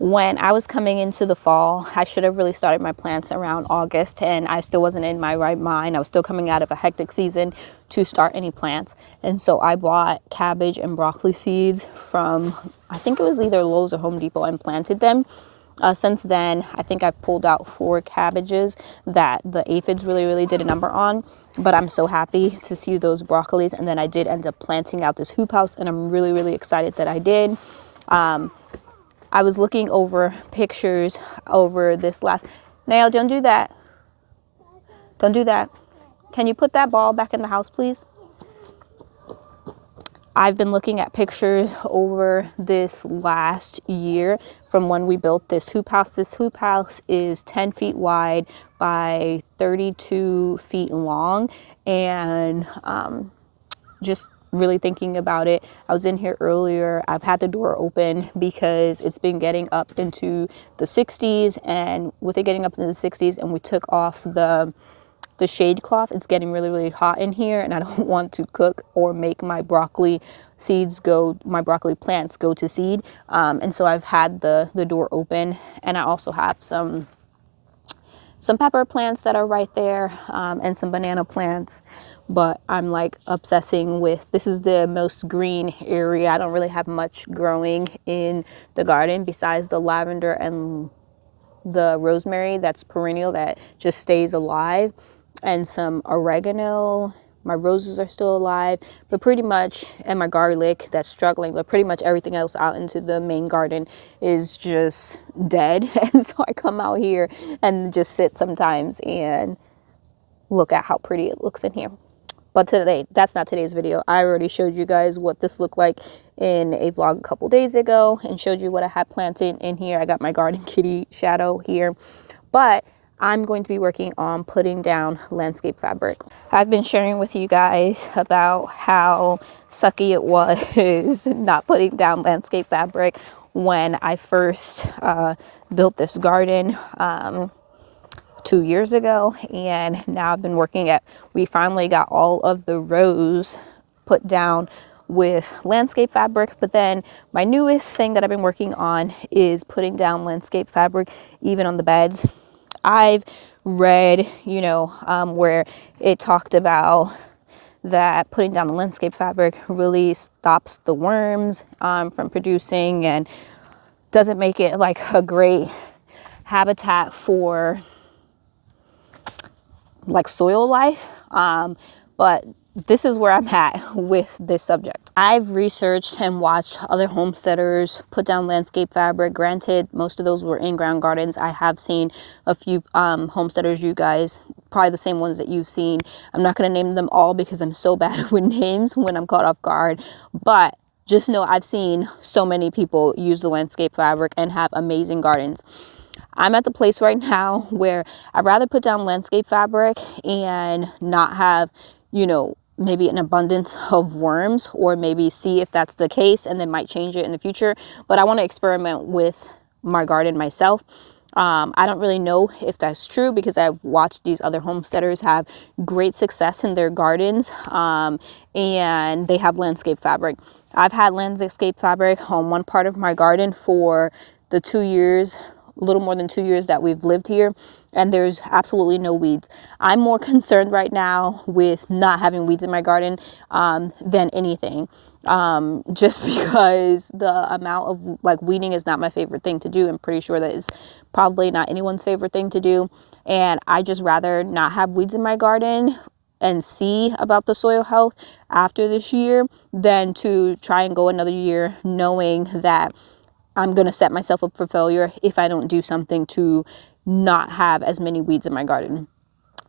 When I was coming into the fall, I should have really started my plants around August, and I still wasn't in my right mind. I was still coming out of a hectic season to start any plants. And so I bought cabbage and broccoli seeds from, I think it was either Lowe's or Home Depot, and planted them. Since then, I think I've pulled out 4 cabbages that the aphids really did a number on, but I'm so happy to see those broccolis. And then I did end up planting out this hoop house, and I'm really excited that I did. I was looking over pictures over this last... Nail, don't do that. Don't do that. Can you put that ball back in the house, please? I've been looking at pictures over this last year from when we built this hoop house. This hoop house is 10 feet wide by 32 feet long, and just really thinking about it. I was in here earlier. I've had the door open because it's been getting up into the 60s, and with it getting up into the 60s and we took off the shade cloth, it's getting really hot in here, and I don't want to cook or make my broccoli plants go to seed. And so I've had the door open, and I also have some pepper plants that are right there, and some banana plants. But I'm like obsessing with, this is the most green area. I don't really have much growing in the garden besides the lavender and the rosemary that's perennial, that just stays alive, and some oregano. My roses are still alive, but pretty much, and my garlic that's struggling, but pretty much everything else out into the main garden is just dead. And so I come out here and just sit sometimes and look at how pretty it looks in here. But today, that's not today's video. I already showed you guys what this looked like in a vlog a couple days ago and showed you what I had planted in here. I got my garden kitty shadow here, but I'm going to be working on putting down landscape fabric. I've been sharing with you guys about how sucky it was not putting down landscape fabric when I first built this garden 2 years ago, and now I've been working at, we finally got all of the rows put down with landscape fabric. But then my newest thing that I've been working on is putting down landscape fabric even on the beds. I've read, where it talked about that putting down the landscape fabric really stops the worms from producing, and doesn't make it like a great habitat for like soil life. But this is where I'm at with this subject. I've researched and watched other homesteaders put down landscape fabric. Granted, most of those were in-ground gardens. I have seen a few homesteaders, you guys, probably the same ones that you've seen. I'm not going to name them all because I'm so bad with names when I'm caught off guard. But just know I've seen so many people use the landscape fabric and have amazing gardens. I'm at the place right now where I'd rather put down landscape fabric and not have, maybe an abundance of worms, or maybe see if that's the case and then might change it in the future. But I want to experiment with my garden myself. I don't really know if that's true because I've watched these other homesteaders have great success in their gardens, and they have landscape fabric. I've had landscape fabric on one part of my garden for the 2 years, a little more than 2 years that we've lived here, and there's absolutely no weeds. I'm more concerned right now with not having weeds in my garden than anything, just because the amount of like weeding is not my favorite thing to do. I'm pretty sure that is probably not anyone's favorite thing to do, and I just rather not have weeds in my garden and see about the soil health after this year than to try and go another year knowing that I'm going to set myself up for failure if I don't do something to not have as many weeds in my garden.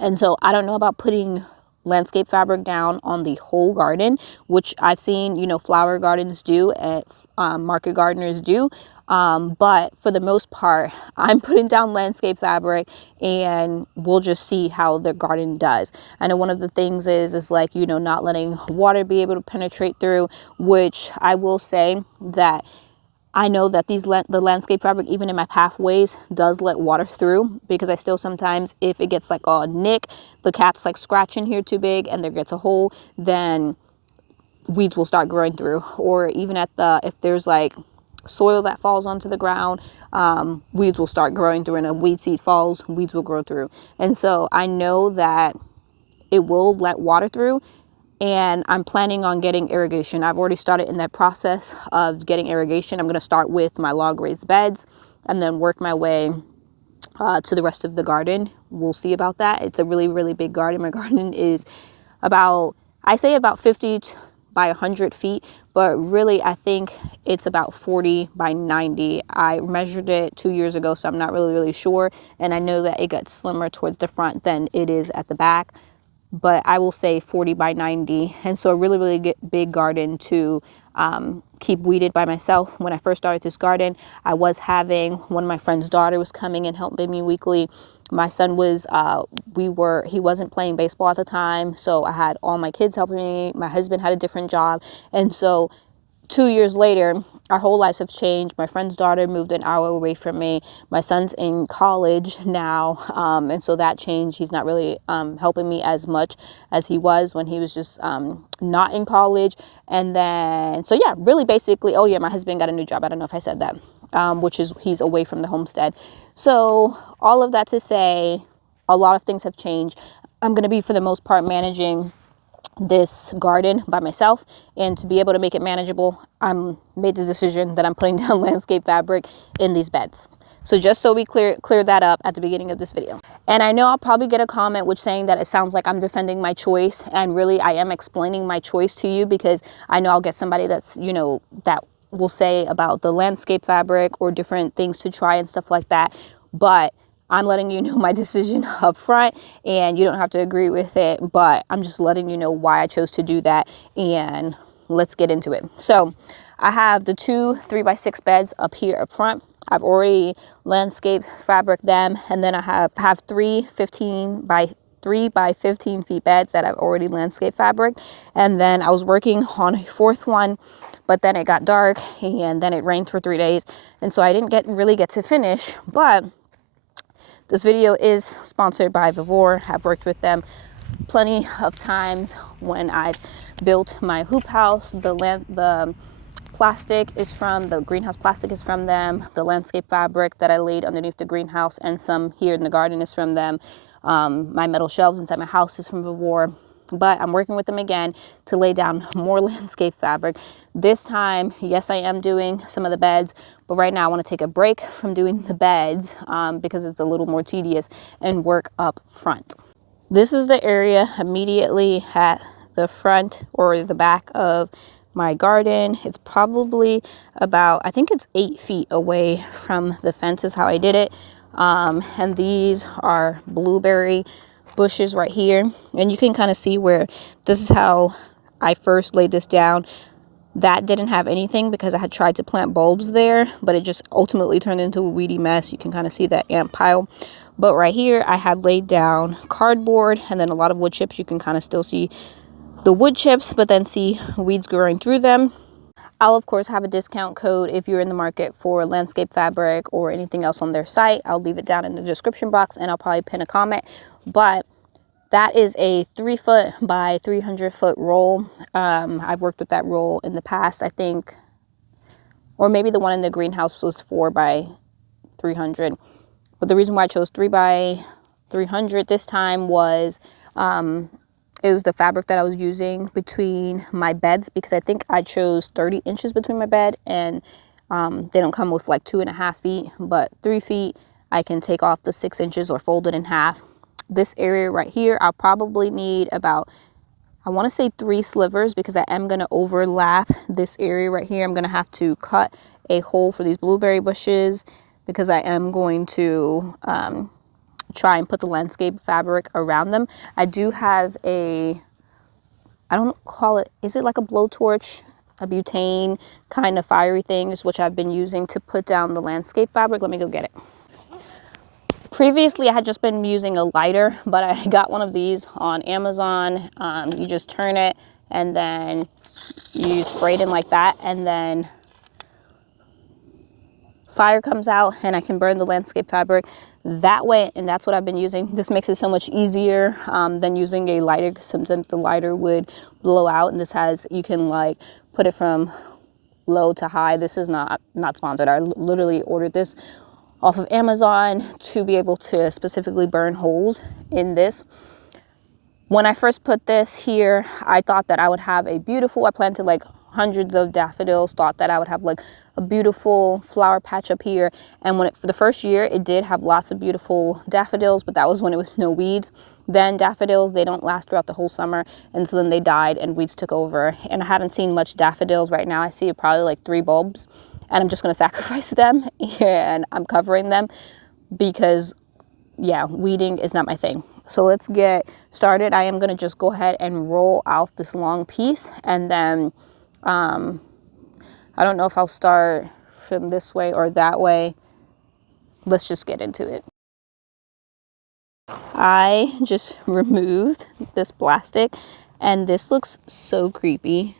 And so I don't know about putting landscape fabric down on the whole garden, which I've seen, flower gardens do and market gardeners do. But for the most part, I'm putting down landscape fabric, and we'll just see how the garden does. I know one of the things is like, not letting water be able to penetrate through, which I will say that I know that the landscape fabric, even in my pathways, does let water through, because I still sometimes, if it gets like a nick, the cat's like scratching here too big and there gets a hole, then weeds will start growing through. Or even if there's like soil that falls onto the ground, weeds will start growing through, and a weed seed falls, weeds will grow through. And so I know that it will let water through, and I'm planning on getting irrigation. I've already started in that process of getting irrigation. I'm going to start with my log raised beds and then work my way to the rest of the garden. We'll see about that. It's a really, really big garden. My garden is about, I say about 50 by 100 feet, but really I think it's about 40 by 90. I measured it 2 years ago, so I'm not really sure. And I know that it got slimmer towards the front than it is at the back, but I will say 40 by 90. And so a really big garden to keep weeded by myself. When I first started this garden, I was having one of my friend's daughter was coming and helping me weekly. My son was, he wasn't playing baseball at the time, so I had all my kids helping me. My husband had a different job. And so 2 years later, our whole lives have changed. My friend's daughter moved an hour away from me. My son's in college now, and so that changed. He's not really helping me as much as he was when he was just not in college. And then, so yeah, really basically, oh yeah, my husband got a new job. I don't know if I said that, which is he's away from the homestead. So all of that to say, a lot of things have changed. I'm going to be, for the most part, managing this garden by myself, and to be able to make it manageable, I'm made the decision that I'm putting down landscape fabric in these beds. So just so we clear that up at the beginning of this video. And I know I'll probably get a comment which saying that it sounds like I'm defending my choice, and really I am explaining my choice to you, because I know I'll get somebody that's, you know, that will say about the landscape fabric or different things to try and stuff like that. But I'm letting you know my decision up front, and you don't have to agree with it, but I'm just letting you know why I chose to do that, and let's get into it. So I have the 2 3x6 beds up here up front. I've already landscaped fabric them, and then I have 3 15 by 3 by 15 feet beds that I've already landscaped fabric. And then I was working on a 4th one, but then it got dark and then it rained for 3 days, and so I didn't really get to finish. But this video is sponsored by Vivor. I've worked with them plenty of times when I've built my hoop house. The plastic is from, the greenhouse plastic is from them. The landscape fabric that I laid underneath the greenhouse and some here in the garden is from them. My metal shelves inside my house is from Vivor. But I'm working with them again to lay down more landscape fabric. This time, yes, I am doing some of the beds, but right now I want to take a break from doing the beds because it's a little more tedious, and work up front. This is the area immediately at the front or the back of my garden. It's probably about, I think it's 8 feet away from the fence is how I did it. And these are blueberry bushes right here, and you can kind of see where this is how I first laid this down. That didn't have anything because I had tried to plant bulbs there, but it just ultimately turned into a weedy mess. You can kind of see that ant pile. But right here I had laid down cardboard and then a lot of wood chips. You can kind of still see the wood chips, but then see weeds growing through them. I'll of course have a discount code if you're in the market for landscape fabric or anything else on their site. I'll leave it down in the description box, and I'll probably pin a comment. But that is a 3 foot by 300 foot roll. I've worked with that roll in the past, I think, or maybe the one in the greenhouse was 4 by 300. But the reason why I chose 3 by 300 this time was it was the fabric that I was using between my beds, because I think I chose 30 inches between my bed, and they don't come with like 2.5 feet, but 3 feet. I can take off the 6 inches or fold it in half. This area right here, I'll probably need about, I want to say 3 slivers, because I am going to overlap this area right here. I'm going to have to cut a hole for these blueberry bushes, because I am going to try and put the landscape fabric around them. I do have a, I don't call it, is it like a blowtorch, a butane kind of fiery thing, is which I've been using to put down the landscape fabric. Let me go get it. Previously, I had just been using a lighter, but I got one of these on Amazon. You just turn it and then you spray it in like that, and then fire comes out and I can burn the landscape fabric that way. And that's what I've been using. This makes it so much easier than using a lighter. Sometimes the lighter would blow out, and this has, you can like put it from low to high. This is not sponsored. I literally ordered this off of Amazon to be able to specifically burn holes in this. When I first put this here, I thought that I would have a beautiful, I planted like hundreds of daffodils, thought that I would have like a beautiful flower patch up here. And for the first year, it did have lots of beautiful daffodils, but that was when it was no weeds. Then daffodils, they don't last throughout the whole summer. And so then they died and weeds took over. And I haven't seen much daffodils right now. I see probably like 3 bulbs, and I'm just gonna sacrifice them and I'm covering them because yeah, weeding is not my thing. So let's get started. I am gonna just go ahead and roll out this long piece, and then I don't know if I'll start from this way or that way. Let's just get into it. I just removed this plastic, and this looks so creepy.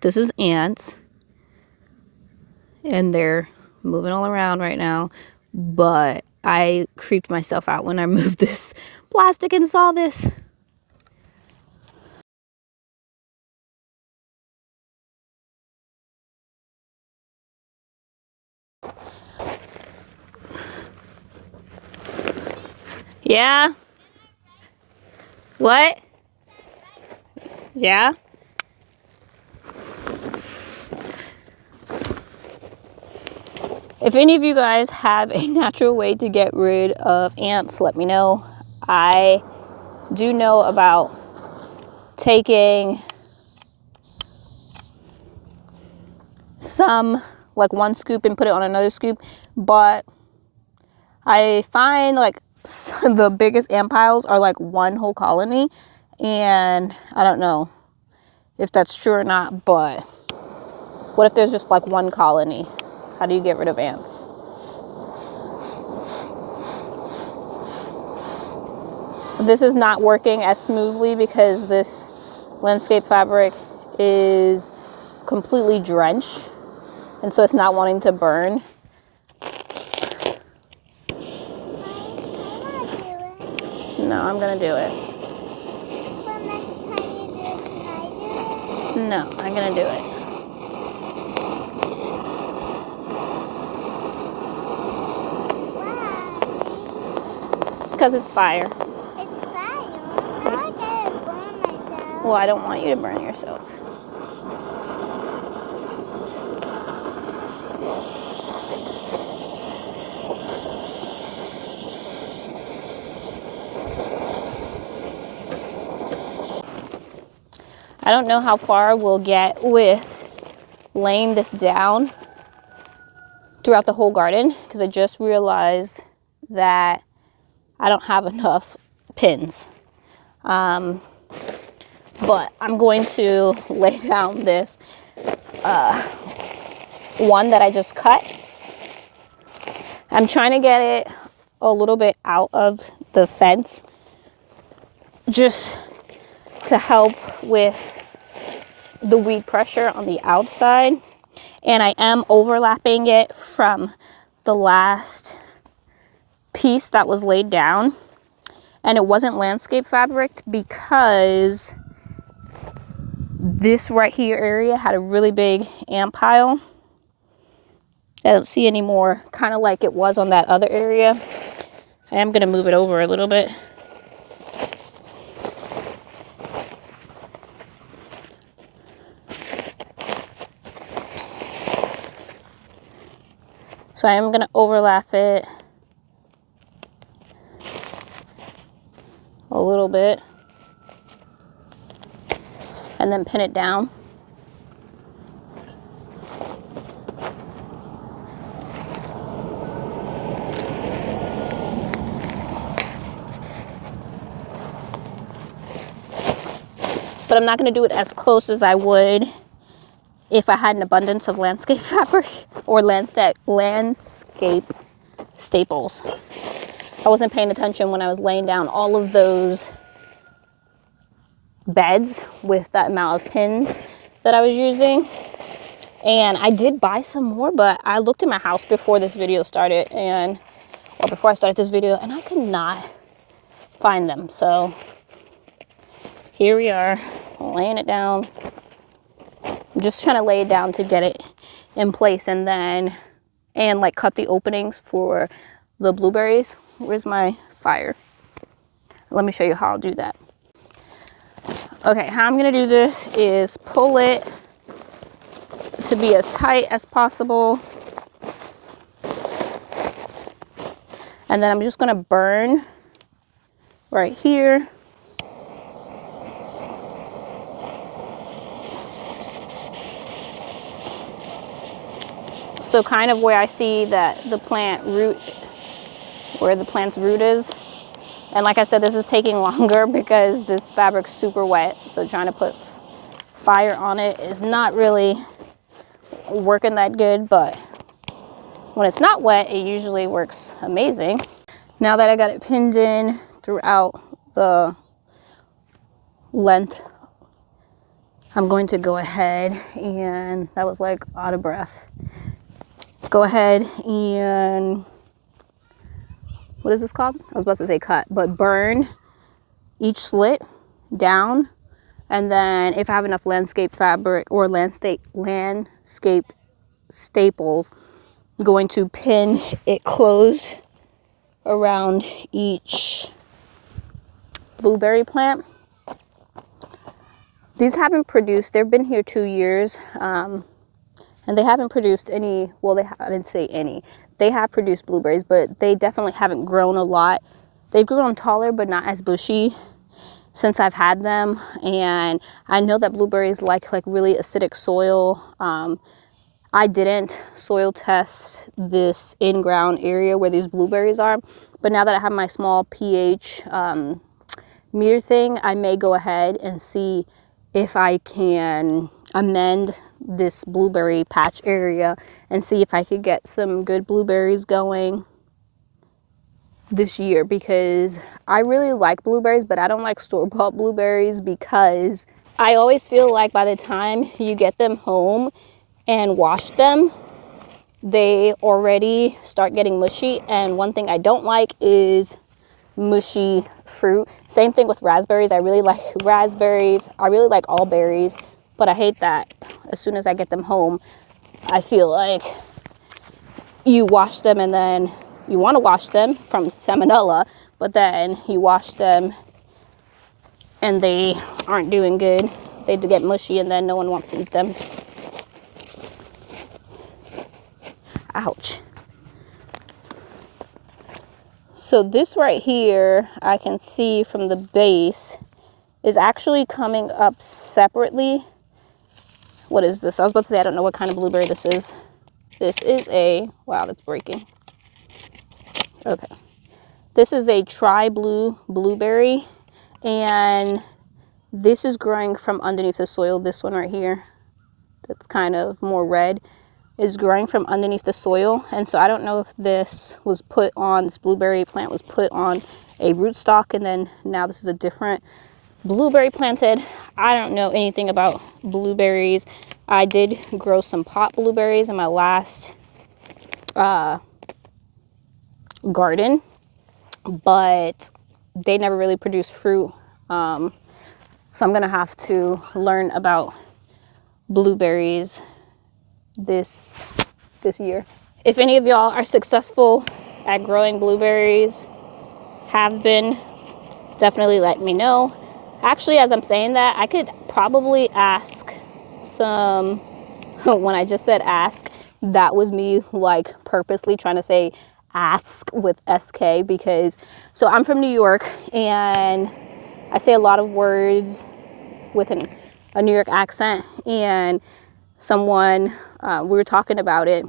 This is ants, and they're moving all around right now, but I creeped myself out when I moved this plastic and saw this. Yeah? What? Yeah? If any of you guys have a natural way to get rid of ants, let me know. I do know about taking some, like 1 scoop and put it on another scoop, but I find like the biggest ant piles are like 1 whole colony, and I don't know if that's true or not, but what if there's just like 1 colony? How do you get rid of ants? This is not working as smoothly because this landscape fabric is completely drenched, and so it's not wanting to burn. No, I'm gonna do it. No, I'm gonna do it. Because it's fire. It's fire. I gotta burn myself. Well, I don't want you to burn yourself. I don't know how far we'll get with laying this down throughout the whole garden, because I just realized that I don't have enough pins. But I'm going to lay down this one that I just cut. I'm trying to get it a little bit out of the fence just to help with the weed pressure on the outside. And I am overlapping it from the last piece that was laid down. And it wasn't landscape fabric because this right here area had a really big ant pile. I don't see any more, kind of like it was on that other area. I am gonna move it over a little bit. So I am gonna overlap it a little bit and then pin it down. But I'm not gonna do it as close as I would if I had an abundance of landscape fabric or landscape staples. I wasn't paying attention when I was laying down all of those beds with that amount of pins that I was using. And I did buy some more, but I looked in my house before this video started or before I started this video, and I could not find them. So here we are, laying it down. I'm just trying to lay it down to get it in place, and like cut the openings for the blueberries. Where's my fire? Let me show you how I'll do that. Okay, how I'm gonna do this is pull it to be as tight as possible. And then I'm just gonna burn right here. So kind of where I see that the plant root, where the plant's root is. And like I said, this is taking longer because this fabric's super wet. So trying to put fire on it is not really working that good, but when it's not wet, it usually works amazing. Now that I got it pinned in throughout the length, I'm going to go ahead and, that was like out of breath. Go ahead and, what is this called? I was about to say cut, but burn each slit down. And then if I have enough landscape fabric or landscape staples, I'm going to pin it closed around each blueberry plant. These haven't produced, they've been here 2 years, and they haven't produced any, well, I didn't say any. They have produced blueberries, but they definitely haven't grown a lot. They've grown taller, but not as bushy since I've had them. And I know that blueberries like really acidic soil. I didn't soil test this in-ground area where these blueberries are, but now that I have my small pH meter thing, I may go ahead and see if I can amend this blueberry patch area and see if I could get some good blueberries going this year, because I really like blueberries, but I don't like store-bought blueberries because I always feel like by the time you get them home and wash them, they already start getting mushy. And one thing I don't like is mushy fruit. Same thing with raspberries. I really like raspberries. I really like all berries, but I hate that as soon as I get them home, I feel like you wash them and then you want to wash them from salmonella, but then you wash them and they aren't doing good. They get mushy and then no one wants to eat them. Ouch. So this right here, I can see from the base, is actually coming up separately. What is this? I was about to say, I don't know what kind of blueberry this is. This is a, wow, that's breaking. Okay. This is a tri-blue blueberry, and this is growing from underneath the soil. This one right here, that's kind of more red, is growing from underneath the soil. And so I don't know if this was put on, this blueberry plant was put on a rootstock, and then now this is a different blueberry planted. I don't know anything about blueberries. I did grow some pot blueberries in my last garden, but they never really produced fruit. So I'm gonna have to learn about blueberries this year. If any of y'all are successful at growing blueberries, have been, definitely let me know. Actually, as I'm saying that, I could probably ask some, when I just said ask, that was me like purposely trying to say ask with SK, because, so I'm from New York and I say a lot of words with a New York accent, and someone, we were talking about it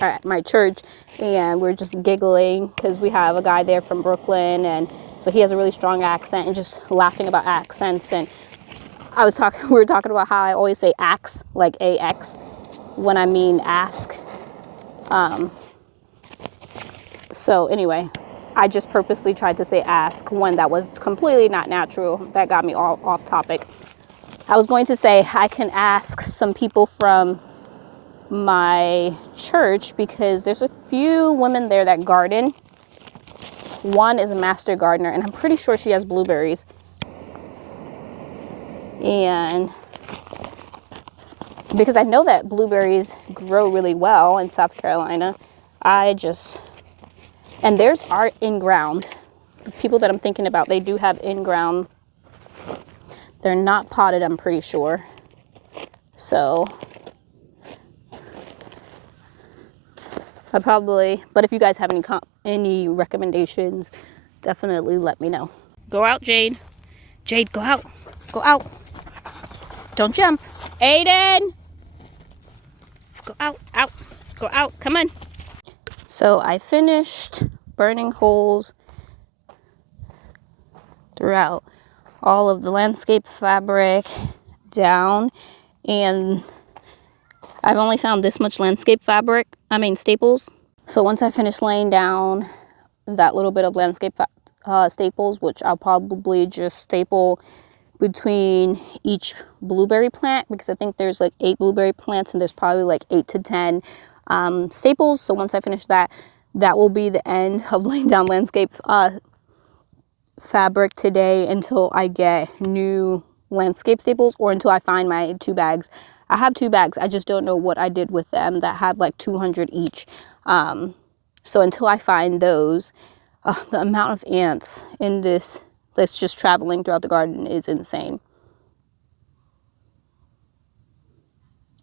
at my church and we are just giggling because we have a guy there from Brooklyn, and so he has a really strong accent, and just laughing about accents. And we were talking about how I always say ax, like AX, when I mean ask. So anyway, I just purposely tried to say ask when that was completely not natural. That got me all off topic. I was going to say I can ask some people from my church, because there's a few women there that garden. One is a master gardener, and I'm pretty sure she has blueberries. And because I know that blueberries grow really well in South Carolina. And theirs are in ground. The people that I'm thinking about, they do have in ground. They're not potted, I'm pretty sure. So but if you guys have any recommendations, definitely let me know. Go out, Jade. Jade, go out. Go out. Don't jump. Aiden! Go out, out. Go out. Come on. So I finished burning holes throughout all of the landscape fabric down, and I've only found this much landscape staples. So once I finish laying down that little bit of landscape staples, which I'll probably just staple between each blueberry plant, because I think there's like 8 blueberry plants and there's probably like 8 to 10 staples. So once I finish that, that will be the end of laying down landscape fabric today until I get new landscape staples, or until I find my 2 bags. I have 2 bags. I just don't know what I did with them that had like 200 each. So until I find those, the amount of ants in this that's just traveling throughout the garden is insane.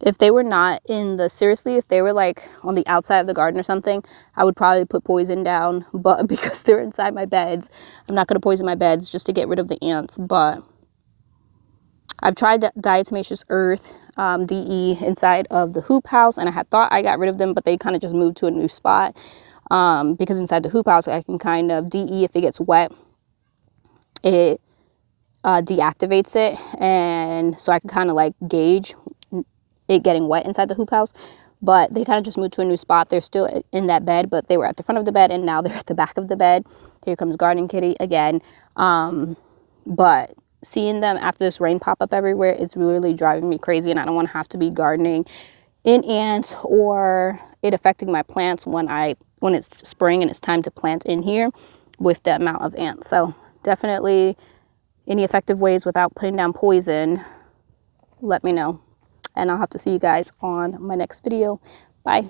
If they were not seriously, if they were like on the outside of the garden or something, I would probably put poison down. But because they're inside my beds, I'm not going to poison my beds just to get rid of the ants. But I've tried diatomaceous earth, DE, inside of the hoop house, and I had thought I got rid of them, but they kind of just moved to a new spot. Because inside the hoop house, I can kind of DE if it gets wet. It deactivates it, and so I can kind of like gauge it getting wet inside the hoop house. But they kind of just moved to a new spot. They're still in that bed, but they were at the front of the bed, and now they're at the back of the bed. Here comes Garden Kitty again. But seeing them after this rain pop up everywhere, it's really driving me crazy, and I don't want to have to be gardening in ants or it affecting my plants when it's spring and it's time to plant in here with the amount of ants. So definitely any effective ways without putting down poison, let me know. And I'll have to see you guys on my next video. Bye.